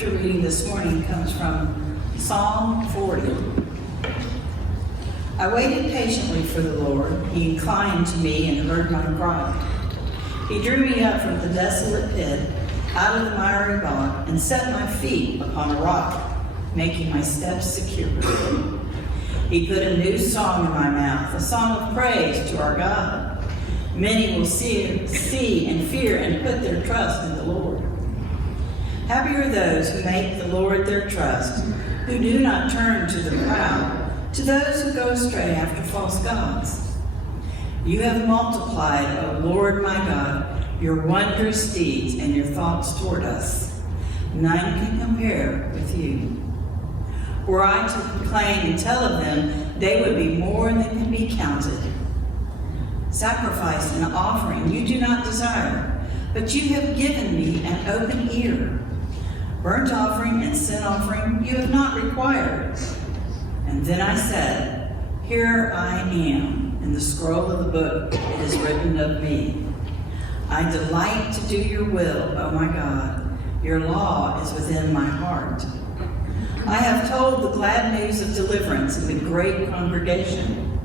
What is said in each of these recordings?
scripture reading this morning comes from Psalm 40. I waited patiently for the Lord. He inclined to me and heard my cry. He drew me up from the desolate pit, out of the miry bog, and set my feet upon a rock, making my steps secure. He put a new song in my mouth, a song of praise to our God. Many will see and fear and put their trust in the Lord. Happy are those who make the Lord their trust, who do not turn to the proud, to those who go astray after false gods. You have multiplied, O Lord my God, your wondrous deeds and your thoughts toward us. None can compare with you. Were I to proclaim and tell of them, they would be more than can be counted. Sacrifice and offering you do not desire, but you have given me an open ear. Burnt offering and sin offering you have not required. And then I said, here I am. In the scroll of the book it is written of me. I delight to do your will, O my God. Your law is within my heart. I have told the glad news of deliverance in the great congregation.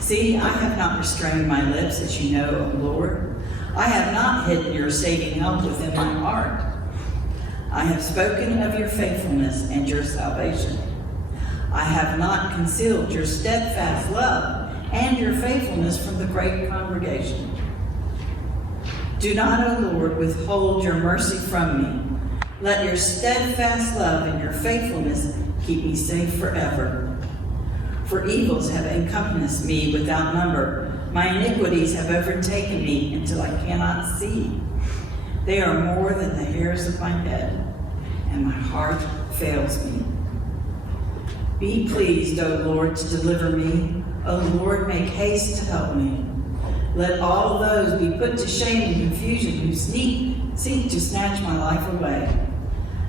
See, I have not restrained my lips, as you know, O Lord. I have not hidden your saving help within my heart. I have spoken of your faithfulness and your salvation. I have not concealed your steadfast love and your faithfulness from the great congregation. Do not, O Lord, withhold your mercy from me. Let your steadfast love and your faithfulness keep me safe forever. For evils have encompassed me without number. My iniquities have overtaken me until I cannot see. They are more than the hairs of my head, and my heart fails me. Be pleased, O Lord, to deliver me. O Lord, make haste to help me. Let all those be put to shame and confusion who seek to snatch my life away.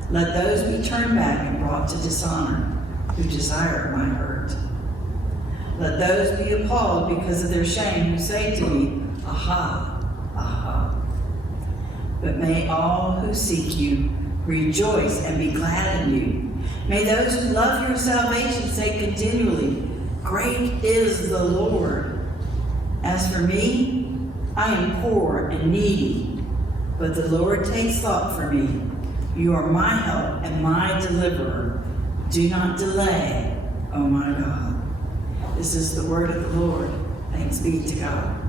Let those be turned back and brought to dishonor who desire my hurt. Let those be appalled because of their shame who say to me, aha, aha. But may all who seek you rejoice and be glad in you. May those who love your salvation say continually, great is the Lord. As for me, I am poor and needy, but the Lord takes thought for me. You are my help and my deliverer. Do not delay, O my God. This is the word of the Lord. Thanks be to God.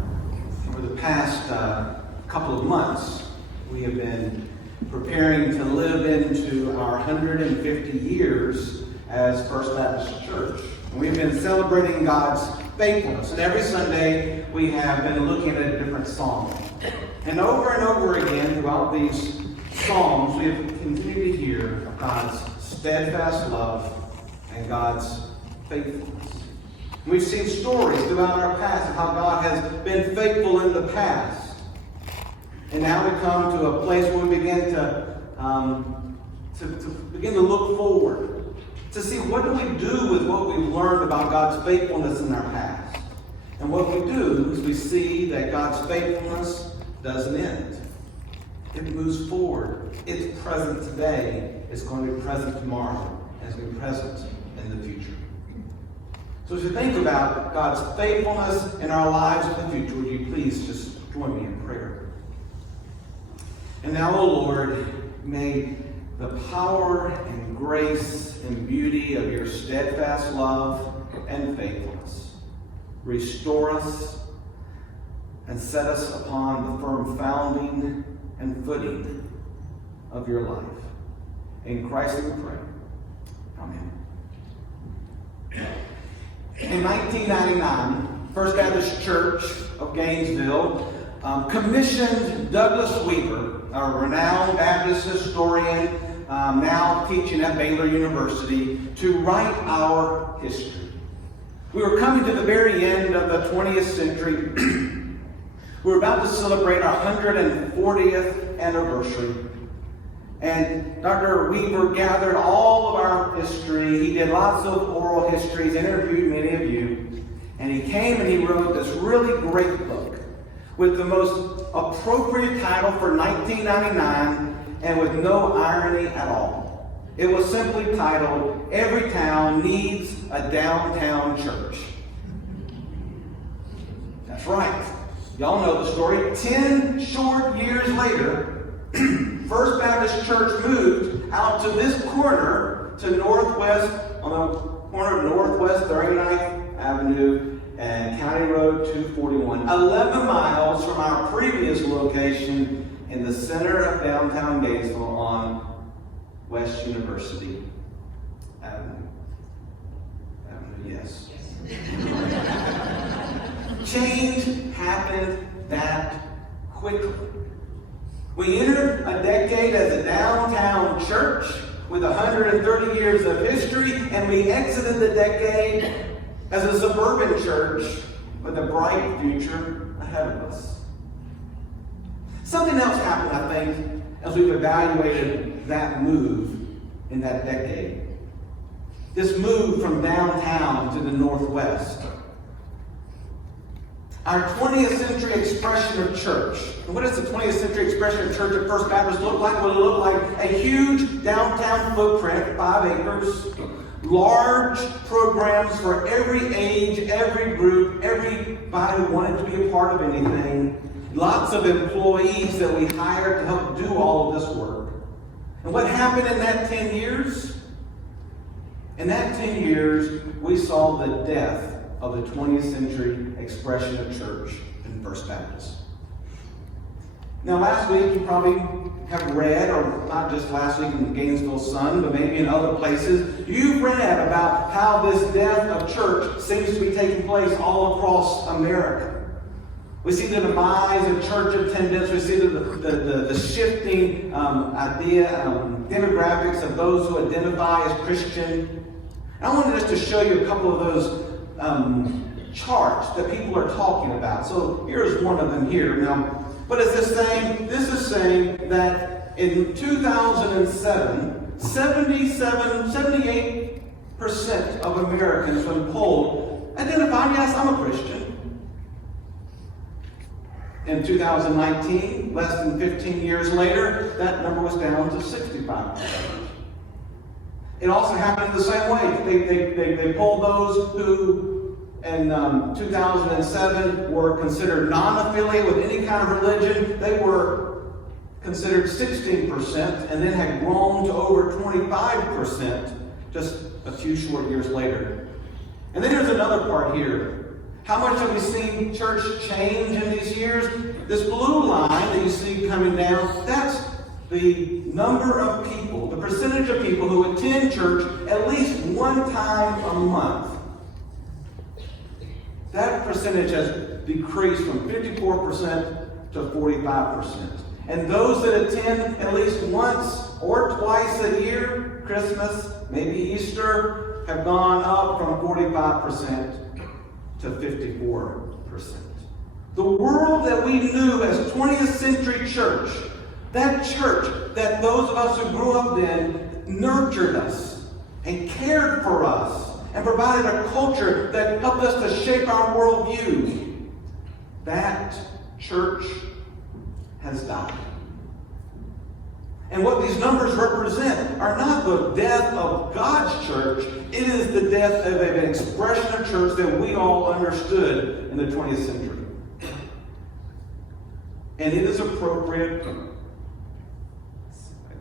Over the past couple of months, we have been preparing to live into our 150 years as First Baptist Church. And we've been celebrating God's faithfulness. And every Sunday, we have been looking at a different psalm. And over again, throughout these psalms, we have continued to hear of God's steadfast love and God's faithfulness. We've seen stories throughout our past of how God has been faithful in the past. And now we come to a place where we begin to look forward, to see what do we do with what we've learned about God's faithfulness in our past. And what we do is we see that God's faithfulness doesn't end. It moves forward. It's present today. It's going to be present tomorrow. And it's going to be present in the future. So as you think about God's faithfulness in our lives in the future, would you please just join me in prayer? And now, O Lord, may the power and grace and beauty of your steadfast love and faithfulness restore us and set us upon the firm founding and footing of your life. In Christ we pray. Amen. In 1999, First Baptist Church of Gainesville commissioned Douglas Weaver, a renowned Baptist historian, now teaching at Baylor University, to write our history. We were coming to the very end of the 20th century. We were about to celebrate our 140th anniversary. And Dr. Weaver gathered all of our history. He did lots of oral histories, interviewed many of you. And he came and he wrote this really great book with the most appropriate title for 1999 and with no irony at all. It was simply titled, "Every Town Needs a Downtown Church." That's right. Y'all know the story. 10 short years later, First Baptist Church moved out to this corner to northwest, on the corner of Northwest 39th Avenue and County Road 241, 11 miles from our previous location in the center of downtown Gainesville on West University Avenue. Yes. Change happened that quickly. We entered a decade as a downtown church with 130 years of history, and we exited the decade as a suburban church with a bright future ahead of us. Something else happened, I think, as we've evaluated that move in that decade. This move from downtown to the northwest. Our 20th century expression of church. And what does the 20th century expression of church at First Baptist look like? Well, it looked like a huge downtown footprint, 5 acres, large programs for every age, every group, everybody who wanted to be a part of anything, lots of employees that we hired to help do all of this work. And what happened in that 10 years? In that 10 years, we saw the death of the 20th century expression of church in First Baptist. Now, last week you probably have read, or not just last week in the Gainesville Sun, but maybe in other places, you've read about how this death of church seems to be taking place all across America. We see the demise of church attendance. We see the shifting demographics of those who identify as Christian. And I wanted just to show you a couple of those charts that people are talking about. So here's one of them here. Now, what is this saying? This is saying that in 2007, 78% of Americans, when polled, identified, yes, I'm a Christian. In 2019, less than 15 years later, that number was down to 65%. It also happened the same way. They polled those who in 2007 were considered non-affiliated with any kind of religion. They were considered 16% and then had grown to over 25% just a few short years later. And then there's another part here. How much have we seen church change in these years? This blue line that you see coming down, that's the number of people, the percentage of people who attend church at least one time a month. That percentage has decreased from 54% to 45%. And those that attend at least once or twice a year, Christmas, maybe Easter, have gone up from 45% to 54%. The world that we knew as 20th century church, that church that those of us who grew up then nurtured us and cared for us and provided a culture that helped us to shape our worldview, that church has died. And what these numbers represent are not the death of God's church, it is the death of an expression of church that we all understood in the 20th century. And it is appropriate, I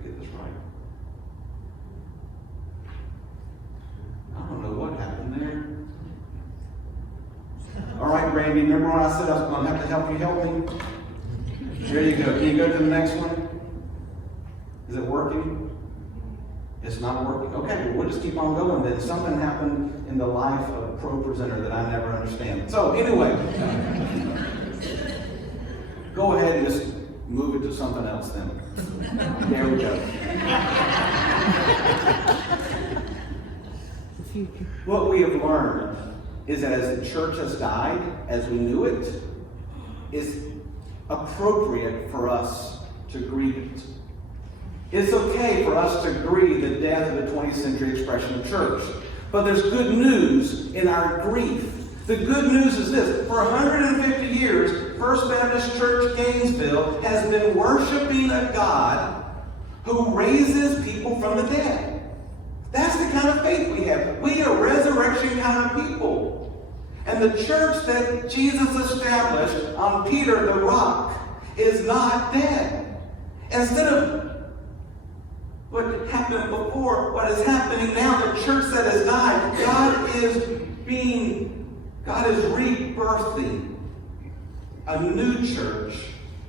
get this right. I don't know what happened there. All right, Randy, remember when I said I was going to have to help you help me? There you go. Can you go to the next one? Is it working? It's not working. Okay, well, we'll just keep on going then. Something happened in the life of a pro presenter that I never understand. So anyway, go ahead and just move it to something else then. There we go. What we have learned is that as the church has died, as we knew it, it's appropriate for us to grieve it. It's okay for us to grieve the death of the 20th century expression of church. But there's good news in our grief. The good news is this. For 150 years, First Baptist Church Gainesville has been worshiping a God who raises people from the dead. That's the kind of faith we have. We are resurrection kind of people. And the church that Jesus established on Peter the rock is not dead. Instead of what happened before, what is happening now, the church that has died, God is rebirthing a new church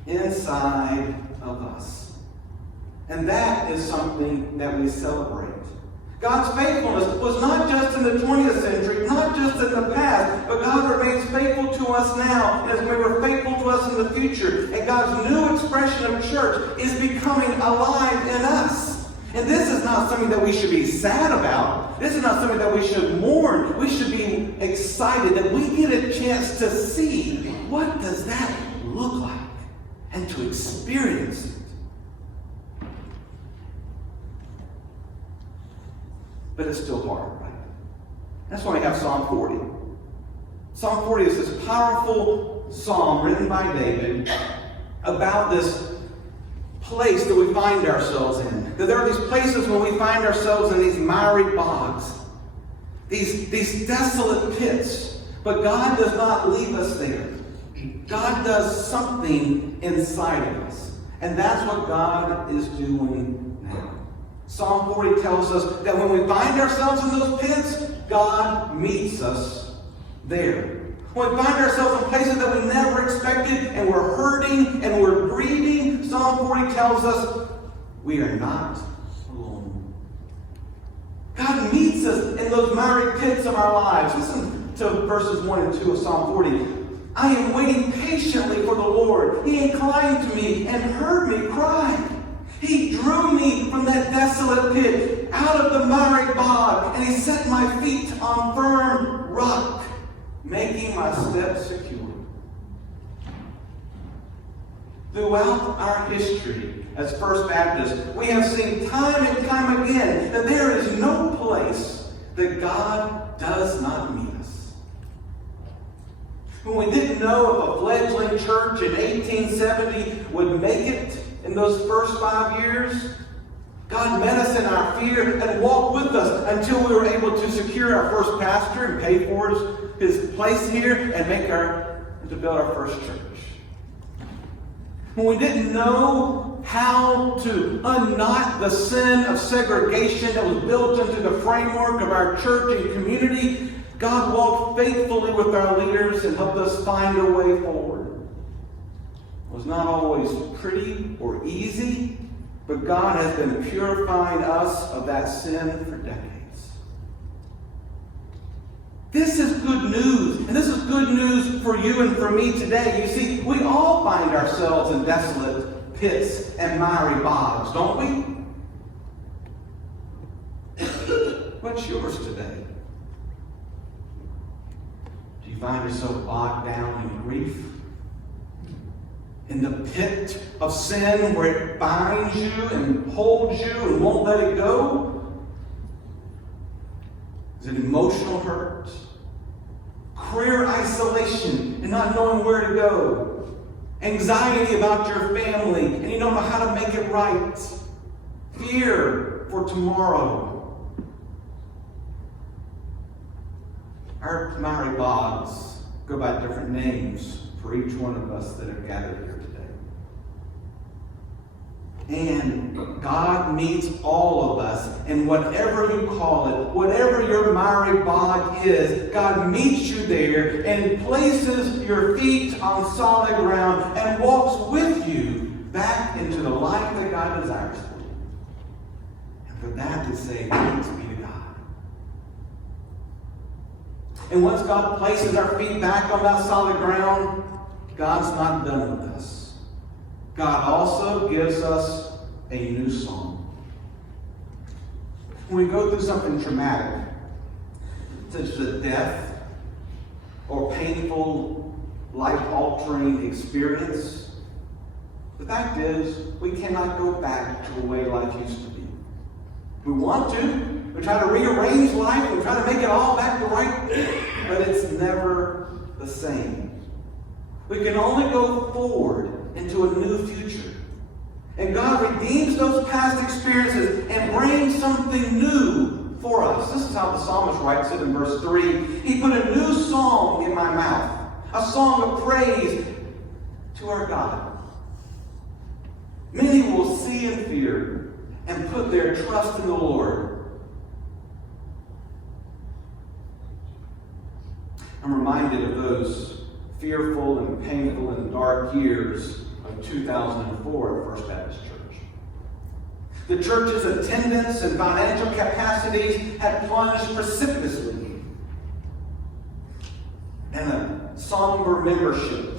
inside of us. And that is something that we celebrate. God's faithfulness was not just in the 20th century, not just in the past, but God remains faithful to us now, and as we were faithful to us in the future. And God's new expression of church is becoming alive in us. And this is not something that we should be sad about. This is not something that we should mourn. We should be excited that we get a chance to see what does that look like and to experience it. But it's still hard, right? That's why we have Psalm 40. Psalm 40 is this powerful psalm written by David about this place that we find ourselves in. That there are these places when we find ourselves in these miry bogs, these desolate pits. But God does not leave us there. God does something inside of us. And that's what God is doing now. Psalm 40 tells us that when we find ourselves in those pits, God meets us there. When we find ourselves in places that we never expected and we're hurting and we're grieving, Psalm 40 tells us we are not alone. God meets us in those miry pits of our lives. Listen to verses 1 and 2 of Psalm 40. I am waiting patiently for the Lord. He inclined to me and heard me cry. He drew me from that desolate pit out of the miry bog, and he set my feet on firm rock, making my steps secure. Throughout our history as First Baptists, we have seen time and time again that there is no place that God does not meet us. When we didn't know if a fledgling church in 1870 would make it in those first 5 years, God met us in our fear and walked with us until we were able to secure our first pastor and pay for his place here and to build our first church. When we didn't know how to unknot the sin of segregation that was built into the framework of our church and community, God walked faithfully with our leaders and helped us find a way forward. It was not always pretty or easy, but God has been purifying us of that sin for decades. This is good news, and this is good news for you and for me today. You see, we all find ourselves in desolate pits and miry bogs, don't we? What's yours today? Do you find yourself bogged down in grief? In the pit of sin where it binds you and holds you and won't let it go? Is it emotional hurt? Career isolation and not knowing where to go? Anxiety about your family and you don't know how to make it right? Fear for tomorrow? Our miry bogs go by different names for each one of us that have gathered here today. And God meets all of us, and whatever you call it, whatever your miry bog is, God meets you there and places your feet on solid ground and walks with you back into the life that God desires for you. And for that to say, thanks be to God. And once God places our feet back on that solid ground, God's not done with us. God also gives us a new song. When we go through something traumatic, such as a death or painful, life-altering experience, the fact is we cannot go back to the way life used to be. We want to. We try to rearrange life. We try to make it all back to right, but it's never the same. We can only go forward into a new future. And God redeems those past experiences and brings something new for us. This is how the psalmist writes it in verse 3. He put a new song in my mouth, a song of praise to our God. Many will see and fear and put their trust in the Lord. I'm reminded of those fearful and painful and dark years of 2004 at First Baptist Church. The church's attendance and financial capacities had plunged precipitously, and a somber membership,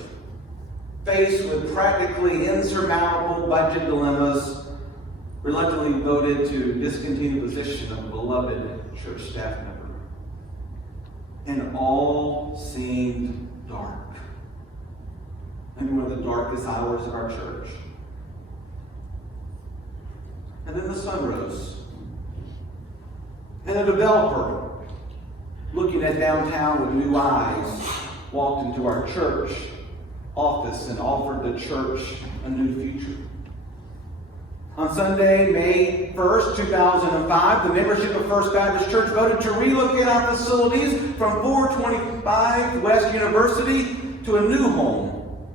faced with practically insurmountable budget dilemmas, reluctantly voted to discontinue the position of a beloved church staff member. And all seemed dark. Maybe one of the darkest hours of our church. And then the sun rose. And a developer, looking at downtown with new eyes, walked into our church office and offered the church a new future. On Sunday, May 1st, 2005, the membership of First Baptist Church voted to relocate our facilities from 425 West University to a new home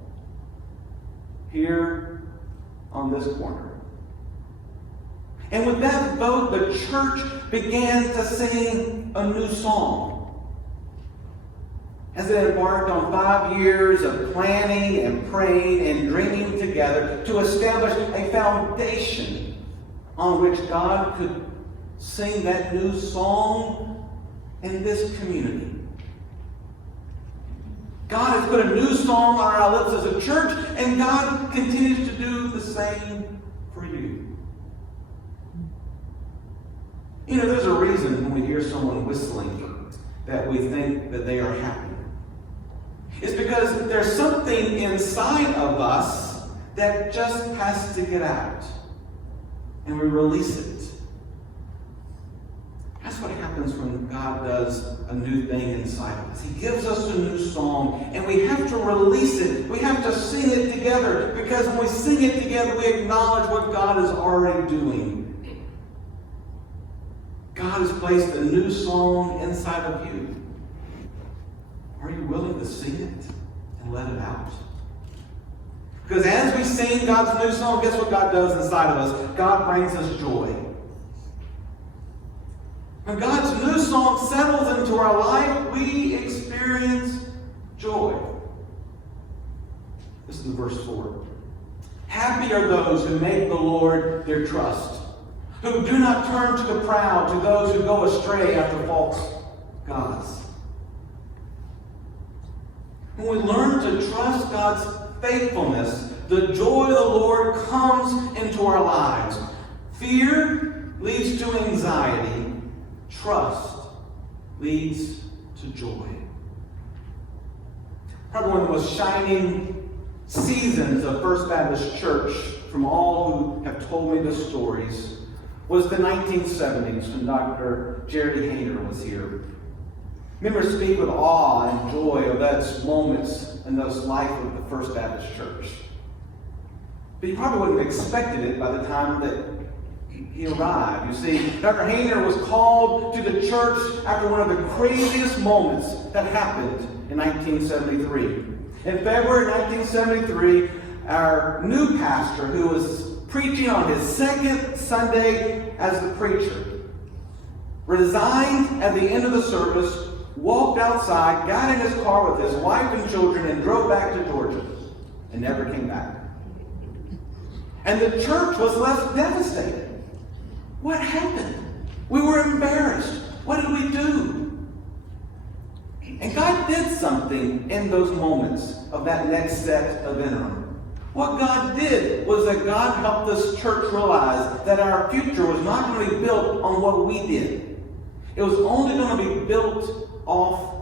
here on this corner. And with that vote, the church began to sing a new song. As it embarked on 5 years of planning and praying and dreaming together to establish a foundation on which God could sing that new song in this community. God has put a new song on our lips as a church, and God continues to do the same for you. You know, there's a reason when we hear someone whistling that we think that they are happy. It's because there's something inside of us that just has to get out. And we release it. That's what happens when God does a new thing inside of us. He gives us a new song, and we have to release it. We have to sing it together, because when we sing it together, we acknowledge what God is already doing. God has placed a new song inside of you. Are you willing to sing it and let it out? Because as we sing God's new song, guess what God does inside of us? God brings us joy. When God's new song settles into our life, we experience joy. Listen to verse 4. Happy are those who make the Lord their trust, who do not turn to the proud, to those who go astray after false gods. When we learn to trust God's faithfulness, the joy of the Lord comes into our lives. Fear leads to anxiety. Trust leads to joy. Probably one of the most shining seasons of First Baptist Church, from all who have told me the stories, was the 1970s when Dr. Jerry Hayner was here. Members speak with awe and joy of those moments in those life of the First Baptist Church. But you probably wouldn't have expected it by the time that he arrived. You see, Dr. Hayner was called to the church after one of the craziest moments that happened in 1973. In February 1973, our new pastor, who was preaching on his second Sunday as the preacher, resigned at the end of the service, walked outside, got in his car with his wife and children, and drove back to Georgia, and never came back. And the church was left devastated. What happened? We were embarrassed. What did we do? And God did something in those moments of that next set of interim. What God did was that God helped this church realize that our future was not going to be built on what we did. It was only going to be built off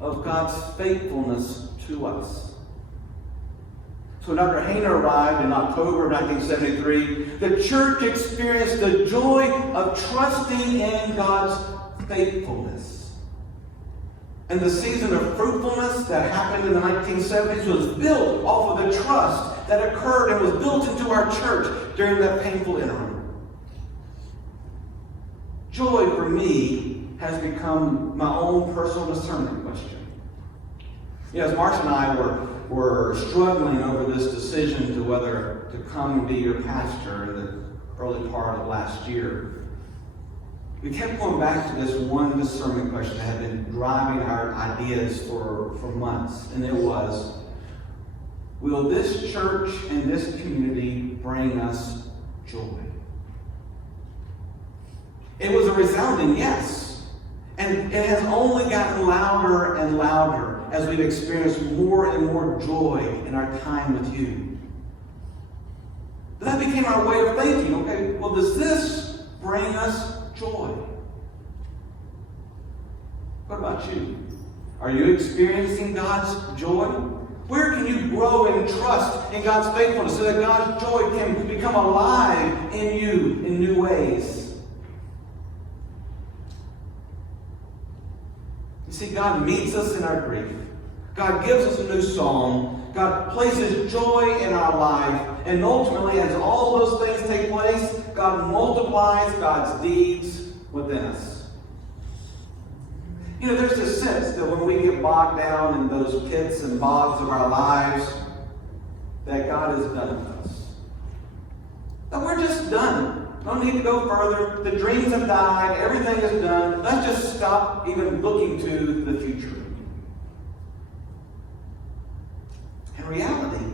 of God's faithfulness to us. So when Dr. Hayner arrived in October of 1973, the church experienced the joy of trusting in God's faithfulness. And the season of fruitfulness that happened in the 1970s was built off of the trust that occurred and was built into our church during that painful interim. Joy for me has become my own personal discernment question. As Marcia and I were struggling over this decision to whether to come and be your pastor in the early part of last year, we kept going back to this one discernment question that had been driving our ideas for months, and it was, will this church and this community bring us joy? It was a resounding yes, and it has only gotten louder and louder as we've experienced more and more joy in our time with you. But that became our way of thinking, okay, well, does this bring us joy? What about you? Are you experiencing God's joy? Where can you grow in trust in God's faithfulness so that God's joy can become alive in you in new ways? You see, God meets us in our grief. God gives us a new song. God places joy in our life. And ultimately, as all those things take place, God multiplies God's deeds within us. There's this sense that when we get bogged down in those pits and bogs of our lives, that God is done with us. That we're just done. No need to go further. The dreams have died. Everything is done. Let's just stop even looking to the future. In reality,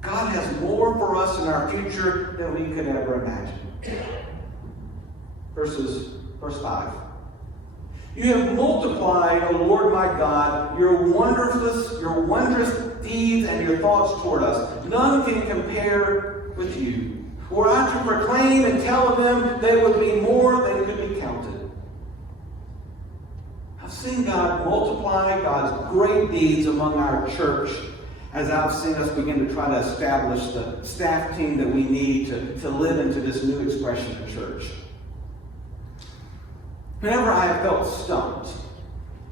God has more for us in our future than we could ever imagine. Verse 5. You have multiplied, O Lord my God, your wondrous deeds and your thoughts toward us. None can compare with you. Were I to proclaim and tell of them, they would be more than could be counted. I've seen God multiply God's great deeds among our church as I've seen us begin to try to establish the staff team that we need to live into this new expression of church. Whenever I have felt stumped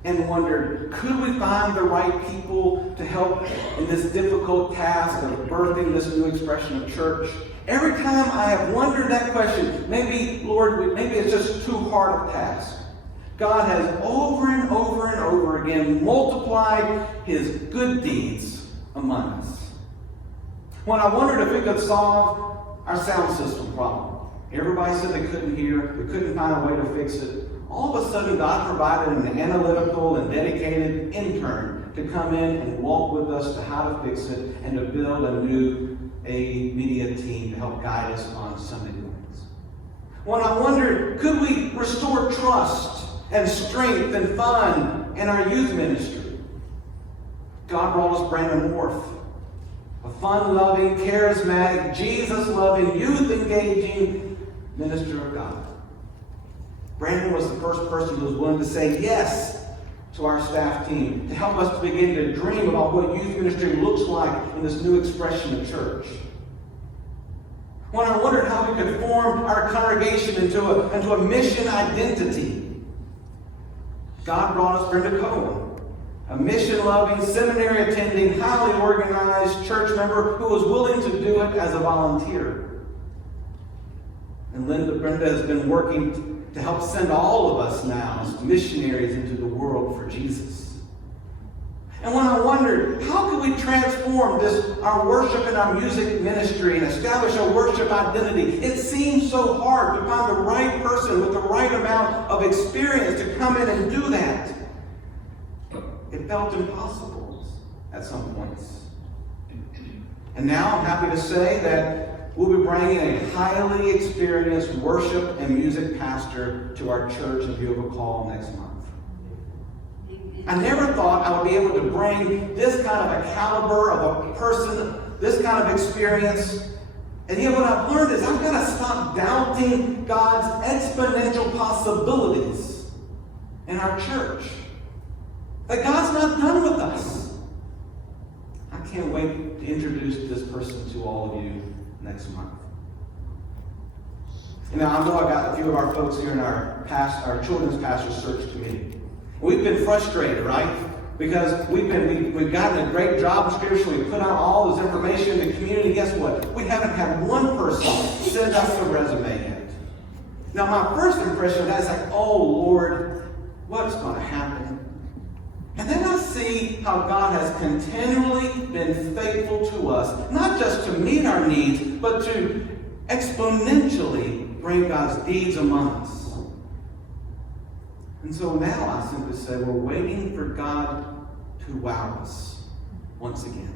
and wondered, could we find the right people to help in this difficult task of birthing this new expression of church? Every time I have wondered that question, maybe it's just too hard a task. God has over and over and over again multiplied his good deeds among us. When I wondered if we could solve our sound system problem, everybody said they couldn't hear, we couldn't find a way to fix it. All of a sudden, God provided an analytical and dedicated intern to come in and walk with us to how to fix it and to build a new media team to help guide us on Sunday mornings. When I wondered, could we restore trust and strength and fun in our youth ministry? God brought us Brandon Worth, a fun-loving, charismatic, Jesus-loving, youth-engaging minister of God. Brandon was the first person who was willing to say yes to our staff team, to help us to begin to dream about what youth ministry looks like in this new expression of church. When I wondered how we could form our congregation into a mission identity, God brought us Brenda Cohen, a mission-loving, seminary-attending, highly organized church member who was willing to do it as a volunteer. And Brenda has been working to help send all of us now as missionaries into the world for Jesus. And when I wondered, how could we transform our worship and our music ministry and establish a worship identity, it seemed so hard to find the right person with the right amount of experience to come in and do that. It felt impossible at some points. And now I'm happy to say that we'll be bringing a highly experienced worship and music pastor to our church if you have a call next month. I never thought I would be able to bring this kind of a caliber of a person, this kind of experience. And yet what I've learned is I've got to stop doubting God's exponential possibilities in our church. That God's not done with us. I can't wait to introduce this person to all of you next month. And now I know I got a few of our folks here in our children's pastor search committee. We've been frustrated, right? Because we've gotten a great job description. We put out all this information in the community. Guess what? We haven't had one person send us a resume yet. Now, my first impression of that is like, oh, Lord, what's going to happen? And then I see how God has continually been faithful to us, not just to meet our needs, but to exponentially bring God's deeds among us. And so now I simply say we're waiting for God to wow us once again.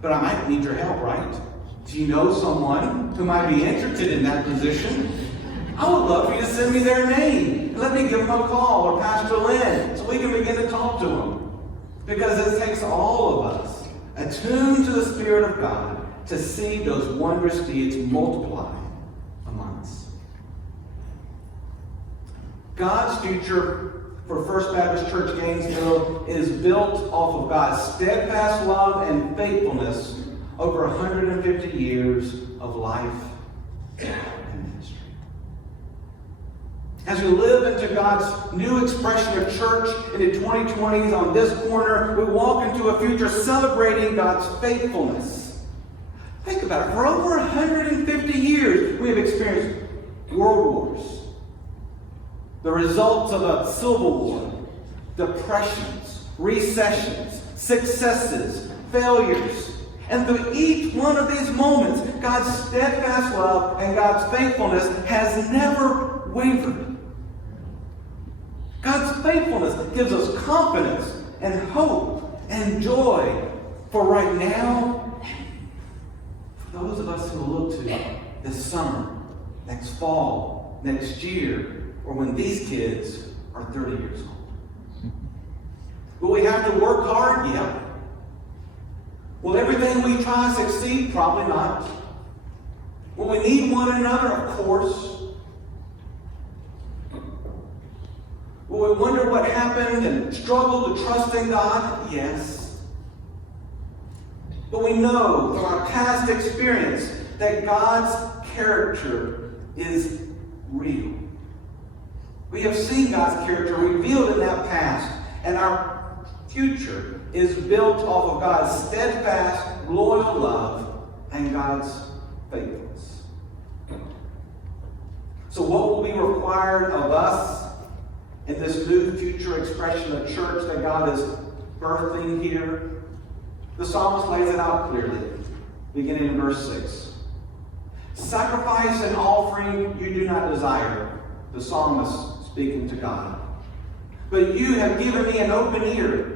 But I might need your help, right? Do you know someone who might be interested in that position? I would love for you to send me their name and let me give them a call, or Pastor Lynn, so we can begin to talk to them. Because it takes all of us attuned to the Spirit of God to see those wondrous deeds multiply among us. God's future for First Baptist Church Gainesville is built off of God's steadfast love and faithfulness over 150 years of life and ministry. As we live into God's new expression of church in the 2020s on this corner, we walk into a future celebrating God's faithfulness. Think about it. For over 150 years, we have experienced world wars, the results of a civil war, depressions, recessions, successes, failures. And through each one of these moments, God's steadfast love and God's faithfulness has never wavered. God's faithfulness gives us confidence and hope and joy for right now, for those of us who look to this summer, next fall, next year, or when these kids are 30 years old. Will we have to work hard? Yeah. Will everything we try succeed? Probably not. Will we need one another? Of course. Will we wonder what happened and struggle to trust in God? Yes. But we know from our past experience that God's character is real. We have seen God's character revealed in that past, and our future is built off of God's steadfast, loyal love and God's faithfulness. So what will be required of us in this new future expression of church that God is birthing here? The psalmist lays it out clearly, beginning in verse 6. Sacrifice and offering you do not desire, the psalmist speaking to God. But you have given me an open ear.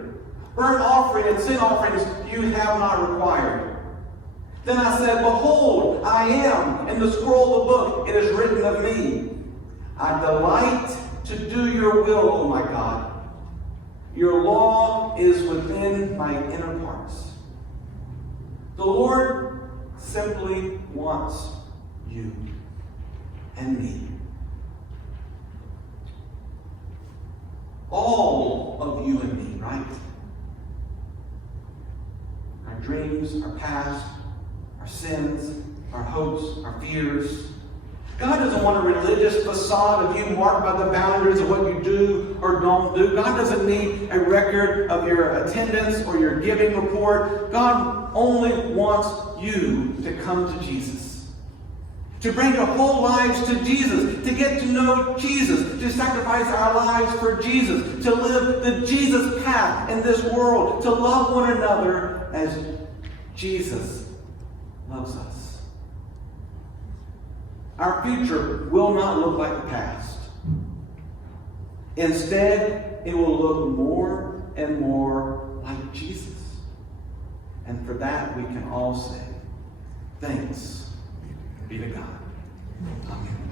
Burnt offering and sin offerings you have not required. Then I said, behold, I am. In the scroll of the book it is written of me. I delight to do your will, O my God. Your law is within my inner parts. The Lord simply wants you and me. All of you and me, right? Our dreams, our past, our sins, our hopes, our fears. God doesn't want a religious facade of you marked by the boundaries of what you do or don't do. God doesn't need a record of your attendance or your giving report. God only wants you to come to Jesus. To bring your whole lives to Jesus. To get to know Jesus. To sacrifice our lives for Jesus. To live the Jesus path in this world. To love one another as Jesus loves us. Our future will not look like the past. Instead, it will look more and more like Jesus. And for that, we can all say, thanks be to God. Amen.